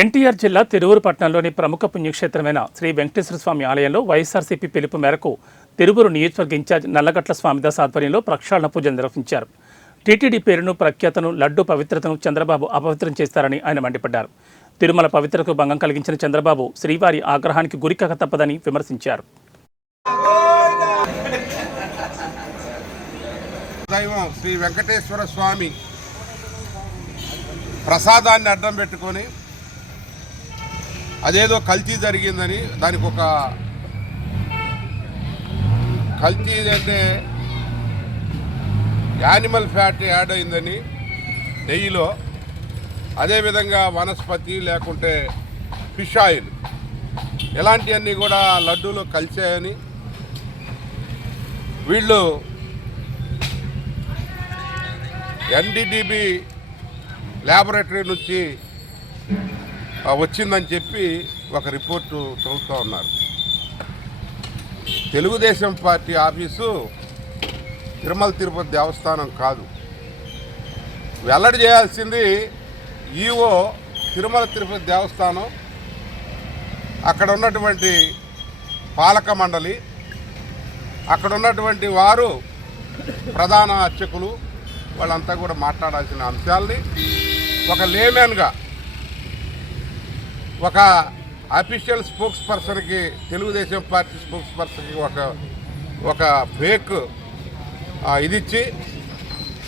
ఎన్టీఆర్ జిల్లా తిరువురు పట్టణంలోని ప్రముఖ పుణ్యక్షేత్రమైన శ్రీ వెంకటేశ్వర స్వామి ఆలయంలో వైఎస్ఆర్సీపీ పిలుపు మేరకు తిరువురు నియోజకవర్గ ఇన్ఛార్జ్ నల్లగట్ల స్వామిదాస్ ఆధ్వర్యంలో ప్రక్షాళన పూజ నిర్వహించారు. టీటీడీ పేరును, ప్రఖ్యాతను, లడ్డు పవిత్రతను చంద్రబాబు అపవిత్రం చేస్తారని ఆయన మండిపడ్డారు. తిరుమల పవిత్రకు భంగం కలిగించిన చంద్రబాబు శ్రీవారి ఆగ్రహానికి గురికాక తప్పదని విమర్శించారు. దైవం శ్రీ వెంకటేశ్వర స్వామి ప్రసాదాన్ని అడ్డం పెట్టుకొని అదేదో కల్తీ జరిగిందని, దానికి ఒక కల్తీ అంటే యానిమల్ ఫ్యాట్ యాడ్ అయిందని నెయ్యిలో, అదేవిధంగా వనస్పతి లేకుంటే ఫిష్ ఆయిల్ ఇలాంటివన్నీ కూడా లడ్డూలో కలిసాయని వీళ్ళు ఎన్డీడీబీ ల్యాబొరేటరీ నుంచి వచ్చిందని చెప్పి ఒక రిపోర్టు చదువుతూ ఉన్నారు. తెలుగుదేశం పార్టీ ఆఫీసు తిరుమల తిరుపతి దేవస్థానం కాదు. వెల్లడి చేయాల్సింది ఈఓ తిరుమల తిరుపతి దేవస్థానం, అక్కడ ఉన్నటువంటి పాలక మండలి, అక్కడ ఉన్నటువంటి వారు ప్రధాన అర్చకులు, వాళ్ళంతా కూడా మాట్లాడాల్సిన అంశాలని ఒక లేమెన్గా, ఒక అఫీషియల్ స్పోక్స్ పర్సన్కి, తెలుగుదేశం పార్టీ స్పోక్స్ పర్సన్కి ఒక ఫేక్ ఇదిచ్చి